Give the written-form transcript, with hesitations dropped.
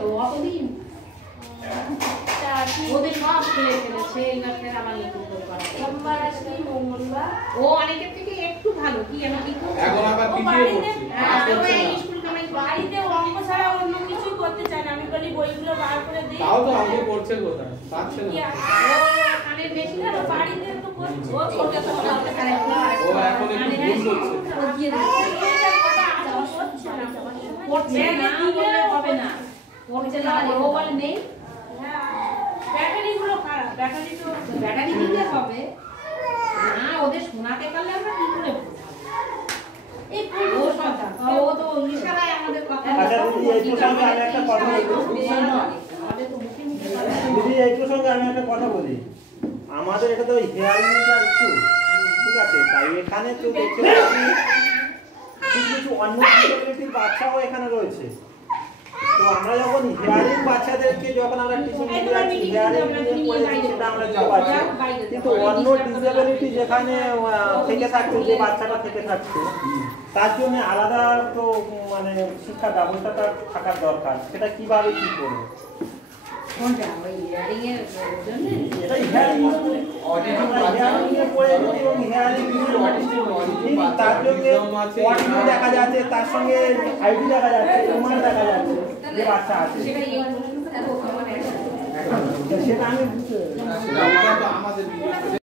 তো অতদিন ওদের সব খেলে ফেলেছে, এবার ফের আমার নতুন করে করা। সোমবার আজকে মঙ্গলবার। ও অনেকের থেকে একটু ভালো, কি যেন কি এখন আবার পিছিয়ে পড়ছে। স্কুল কামাই বাড়িতে অঙ্ক ছাড়া অন্য কিছুই করতে চায় না। আমি বলি বইগুলো বার করে দিই। তাও তো অঙ্ক করছে কোথায়? পাচ্ছে না। কানের বেশি না, বাড়িতে তো করছে। ও এখন একটু ভুল করছে। করছে না বললে হবে না, করছে না ও বলে নেই। ব্যাটারি গুলো খারাপ, ব্যাটারি তো ব্যাটারি দিতে হবে না, ওদের শোনাতে পারলে আমরা কি করে বলবো? এই ও কথা ও তো ইশারায় আমাদের কথা আচ্ছা দিদি, এই প্রসঙ্গে আমি একটা কথা বলি। আমাদের তো মুখে মুখে দিদি, এই প্রসঙ্গে আমি একটা কথা বলি। আমাদের এটা তো হিয়ারিং স্কুল, ঠিক আছে? তাই এখানে তো দেখতে পাচ্ছি কিছু কিছু অন্য ডিসেবিলিটির বাচ্চাও এখানে রয়েছে। তো আমরা যখন হিয়ারিং বাচ্চাদেরকে যখন আমরা টিচিং দিতে যাচ্ছি, হিয়ারিং সেটা আমরা দিতে পারছি, কিন্তু অন্য ডিসেবিলিটি যেখানে থেকে থাকছে, যে বাচ্চাটা থেকে থাকছে, তার জন্য আলাদা তো মানে শিক্ষা ব্যবস্থাটা থাকার দরকার। সেটা কিভাবে কি করবো? কোনটা ওই ইয়ারিং এর জন্য এটা হিয়ারিং তার জন্য অডিও দেখা যাচ্ছে, তার সঙ্গে আইডি দেখা যাচ্ছে, প্রমাণ দেখা যাচ্ছে যে বাচ্চা আছে, সেটা আমি আমাদের